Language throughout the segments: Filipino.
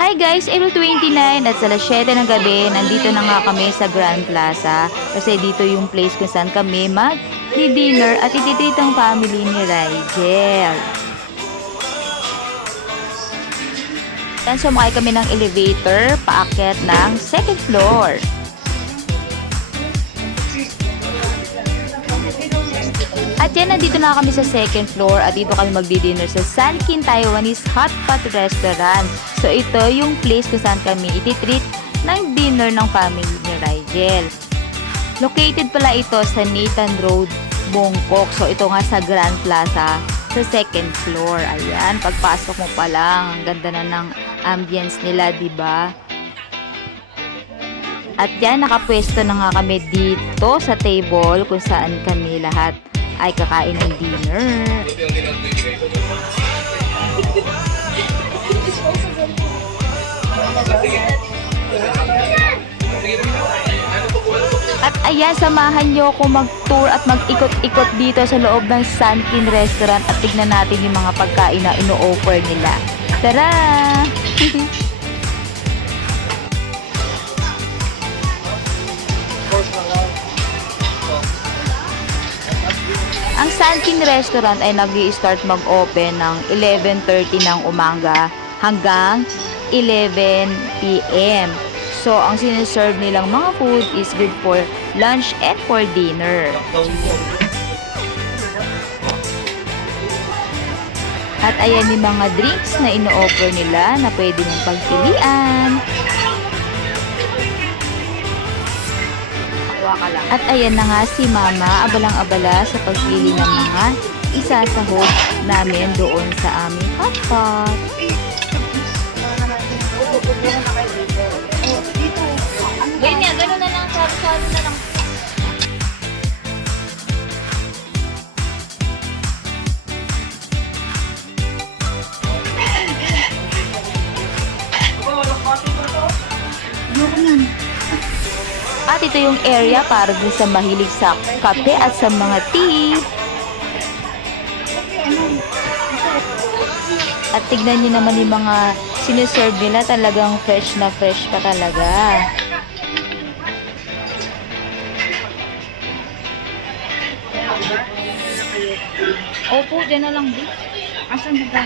Hi guys, April 29 at alas 7 ng gabi, nandito na nga kami sa Grand Plaza kasi dito yung place kung saan kami mag-dinner at ititreat ang family ni Rigel. Yan, sumakay kami ng elevator paakyat ng second floor. At yan, nandito na kami sa second floor at dito kami magdi-dinner sa Sankin Taiwanese Hot Pot Restaurant. So ito yung place kung saan kami ititreat ng dinner ng family ni Rigel. Located pala ito sa Nathan Road, Bangkok. So ito nga sa Grand Plaza sa second floor. Ayan, pagpasok mo pa lang, ang ganda na ng ambience nila, diba? At yan, nakapwesto na nga kami dito sa table kung saan kami lahat ay kakain ng dinner. At ayan, samahan nyo ako mag-tour at mag-ikot-ikot dito sa loob ng Sankin Restaurant at tignan natin yung mga pagkain na ino-offer nila. Tara! Ang Sankin Restaurant ay nag-i-start mag-open ng 11:30 ng umaga hanggang 11 p.m. So, ang siniserve nilang mga food is good for lunch and for dinner. At ayan yung mga drinks na ino-offer nila na pwede mong pagpilian. At ayan na nga si Mama, abalang-abala sa pagpili ng mga isasahog namin doon sa aming hotpot. Ganyan, gano'n na lang, saro-saro na lang. At ito yung area para dun sa mahilig sa kape at sa mga tea. At tignan nyo naman yung mga siniserve nila, talagang fresh na fresh pa talaga. Opo, dyan na lang din. Asan ba?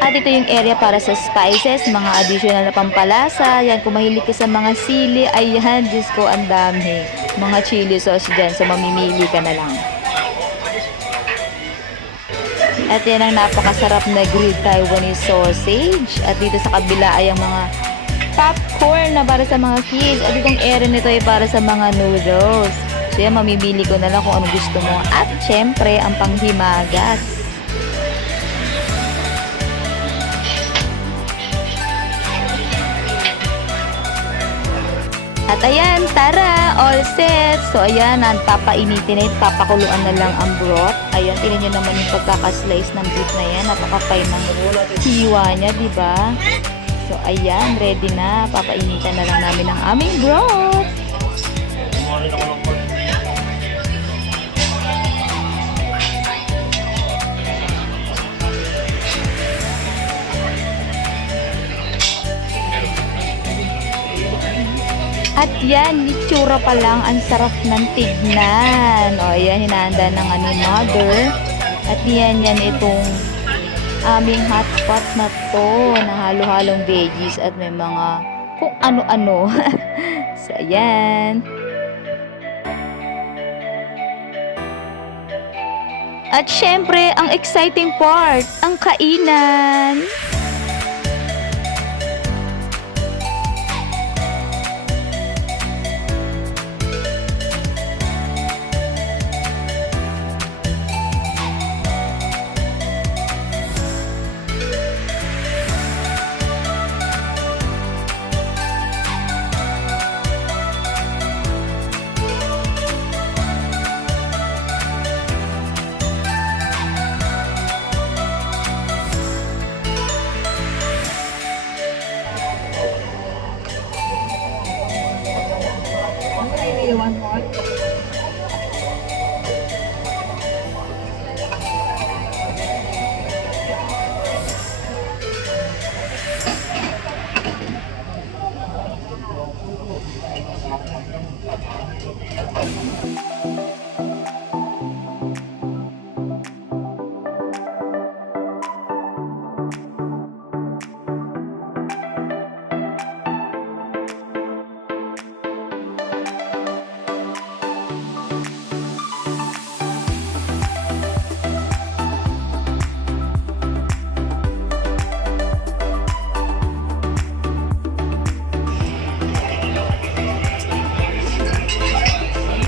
At ito yung area para sa spices, mga additional na pampalasa. Yan, kung mahilig ka sa mga sili, ayan, Diyos ko, ang dami. Mga chili sauce dyan, so mamimili ka na lang. At yan ang napakasarap na grilled Taiwanese sausage. At dito sa kabila ay ang mga popcorn na para sa mga kids. At itong area nito ay para sa mga noodles. So yan, mamimili ko na lang kung anong gusto mo. At syempre, ang panghimagas. At ayan, tara, all set. So ayan, papainitin na, papakuluan na lang ang broth. Ayan, tingnan nyo naman yung pagkakaslice ng beef na yan. Napaka-fine ng hiwa niya, diba? So ayan, ready na. Papainitan na lang namin ang aming broth. At yan, itsura pa lang, ang sarap ng tignan. O, ayan, hinahanda ng ni mother. At yan, itong aming hot pot na to, na halo-halong veggies at may mga kung ano-ano. So, ayan. At syempre, ang exciting part, ang kainan.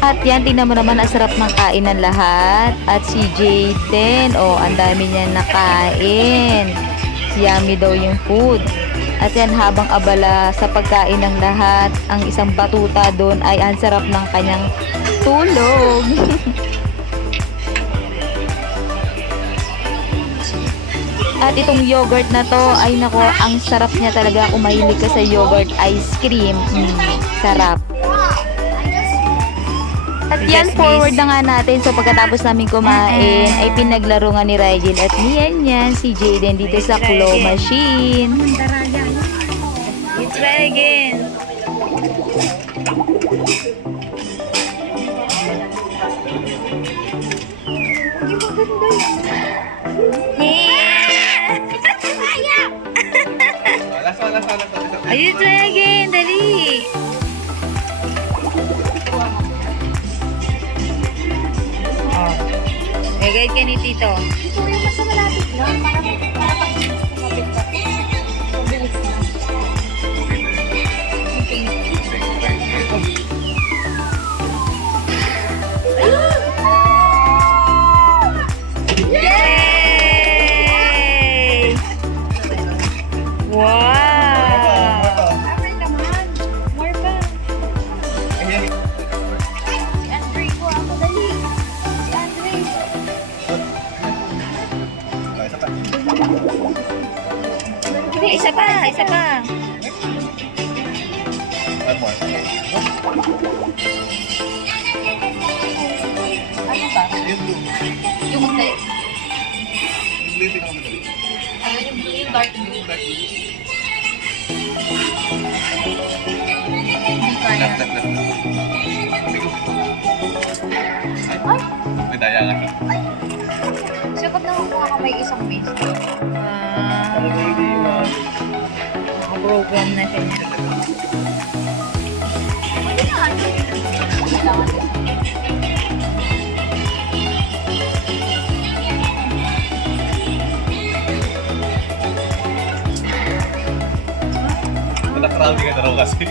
At yan, tingnan mo naman, ang sarap ng kain ng lahat. At si Jayden, ang dami niya nakain. Yummy daw yung food. At yan, habang abala sa pagkain ng lahat, ang isang batuta doon ay ang sarap ng kanyang tulog. At itong yogurt na to, ay nako, ang sarap niya talaga kung mahilig ka sa yogurt ice cream. Sarap. At yan, forward na nga natin. So, pagkatapos namin kumain, ay pinaglaro nga ni Rigel at yan, si Jayden dito sa claw machine. Let's try again. Ayun, try again. Dali. Oh. Guide ka ni Tito. Ito yung mas malapit lang. Para pag-lumapit ka. Mabilis na. Yay! Wow! Okay naman. More pa. Si Andre ko ako. Dali. Si Andre. Isa pa, isa pa. Ano ba? Yung hindi. Ano yung blue? Yung dark blue. Hindi kaya. May daya nga. Sakot na ako may isang base. Naka-program na siya niya. Naka-crowding ka na raw kasi.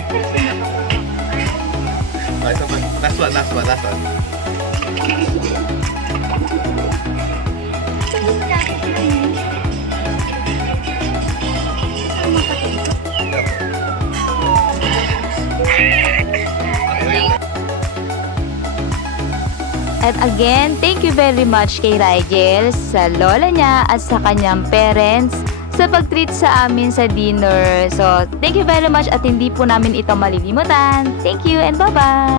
Okay, so last one. At again, thank you very much kay Rigel, sa lola niya at sa kanyang parents sa pag-treat sa amin sa dinner. So, thank you very much at hindi po namin ito malilimutan. Thank you and bye-bye!